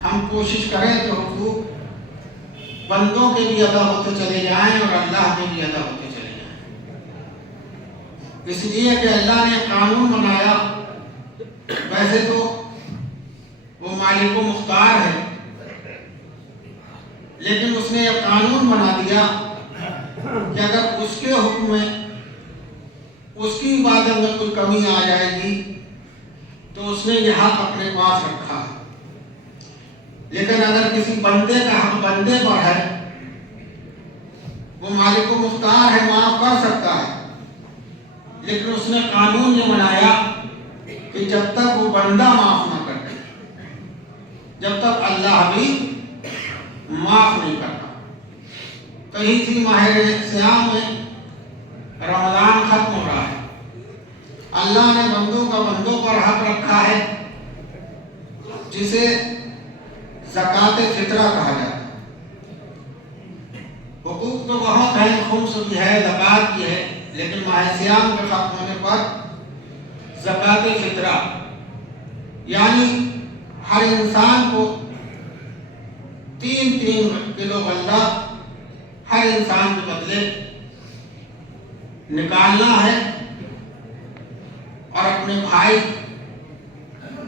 ہم کوشش کریں تو حقوق بندوں کے بھی ادا ہوتے چلے جائیں اور اللہ کے بھی ادا ہوتے چلے جائیں، اس لیے کہ اللہ نے قانون بنایا۔ ویسے تو وہ مالک و مختار ہے، لیکن اس نے یہ قانون بنا دیا کہ اگر اس کے حکم میں اس کی عبادت میں کوئی کمی آ جائے گی تو اس نے یہ حق اپنے پاس رکھا ہے، لیکن اگر کسی بندے کا حق بندے پر ہے، وہ مالک و مختار ہے، معاف کر سکتا ہے، لیکن اس نے قانون یہ بنایا کہ جب تک وہ بندہ معاف نہ کرے، جب تک اللہ بھی معاف نہیں کرتا۔ کہیں تھی ماہ صیام میں رمضان ختم ہو رہا ہے، اللہ نے بندوں کا بندوں پر حق رکھا ہے جسے زکوٰۃ فطرہ کہا جاتا ہے۔ حقوق تو بہت ہیں، خمس بھی ہے، زکوٰۃ بھی ہے، لیکن ماہ صیام کے ختم ہونے پر زکوٰۃ فطرہ یعنی ہر انسان کو 3 کلو غلہ ہر انسان کے بدلے نکالنا ہے، اور اپنے بھائی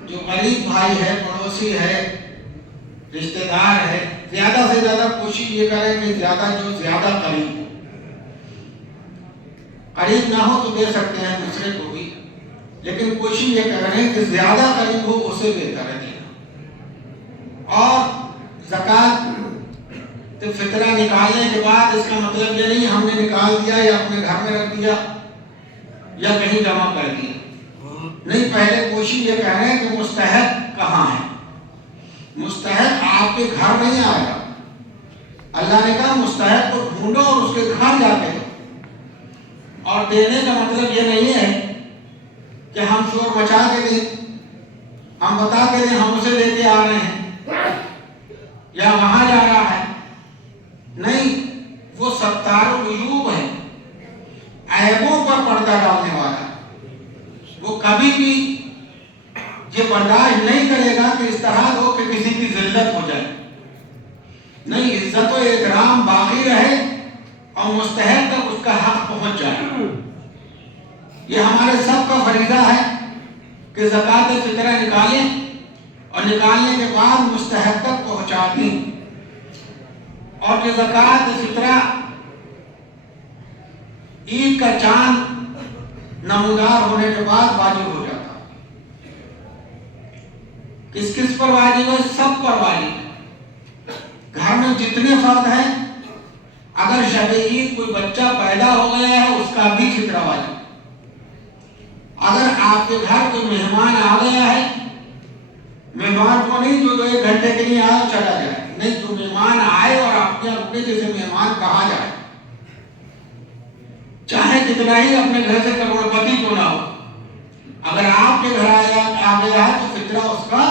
جو غریب بھائی ہے، پڑوسی ہے، رشتہ دار ہے، زیادہ سے زیادہ کوشش یہ کریں کہ زیادہ قریب نہ ہو تو دے سکتے ہیں دوسرے کو بھی، لیکن کوشش یہ کریں کہ زیادہ قریب ہو، اسے بہتر ہے دینا۔ اور زکوٰۃ فطرہ نکالنے کے بعد اس کا مطلب یہ نہیں ہم نے نکال دیا یا اپنے گھر میں رکھ دیا یا کہیں جمع کر دیا، نہیں، پہلے کوشش یہ کر رہے ہیں کہ مستحق کہاں ہے۔ مستحق آپ کے گھر نہیں آئے گا، اللہ نے کہا مستحق کو ڈھونڈو اور اس کے گھر جا کے دو۔ اور دینے کا مطلب یہ نہیں ہے کہ ہم شور مچا کے دیں، ہم بتا کے دیں ہم اسے دے کے آ رہے ہیں یا وہاں جا رہا ہے، نہیں، وہ ستار العیوب ہے، عیبوں پر پردہ ڈالنے والا، وہ کبھی بھی یہ برداشت نہیں کرے گا کہ اس طرح ہو کہ کسی کی ذلت ہو جائے، نہیں، عزت و احترام باقی رہے اور مستحق تک اس کا حق پہنچ جائے۔ یہ ہمارے سب کا فریضہ ہے کہ زکوٰۃ فطرہ نکالیں اور نکالنے کے بعد مستحق تک پہنچا دیں، اور یہ زکوٰۃ فطرہ عید کا چاند نمودار ہونے کے بعد واجب ہو جاتا۔ کس کس پر واجب ہے؟ سب پر واجب ہے۔ گھر میں جتنے فرد ہیں، اگر شب عید کوئی بچہ پیدا ہو گیا ہے اس کا بھی فطرہ واجب ہے۔ اگر آپ کے گھر کوئی مہمان آ گیا ہے، مہمان کو نہیں جو 1 گھنٹے کے لیے آیا چلا جائے، نہیں، جو مہمان آئے اور آپ کے اپنے جیسے مہمان کہا جائے، چاہے کتنا ہی اپنے گھر سے کروڑپتی کیوں نہ ہو، اگر آپ کے گھر آ گیا ہے تو فطرہ اس کا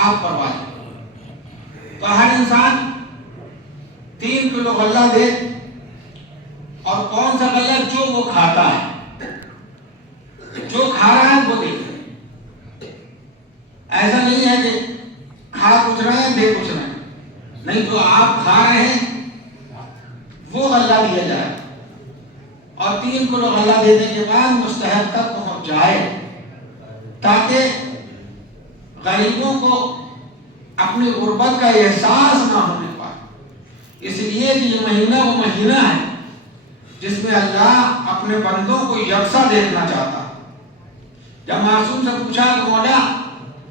آپ پر واجب ہے۔ تو ہر انسان 3 کلو غلہ دے، اور کون سا غلہ؟ جو وہ کھاتا ہے، جو کھا رہا ہے وہ دے۔ ایسا نہیں ہے کہ کھا کچھ رہے ہیں دے کچھ رہے ہیں، نہیں، جو آپ کھا رہے ہیں وہ غلہ دیا جائے، اور 3 کلو غلہ دینے کے بعد مستحق تک پہنچ جائے، تاکہ غریبوں کو اپنی غربت کا احساس نہ ہونے پائے۔ اس لیے کہ یہ مہینہ وہ مہینہ ہے جس میں اللہ اپنے بندوں کو یکساں دیکھنا چاہتا ہے۔ جب معصوم سے پوچھا کہ مولا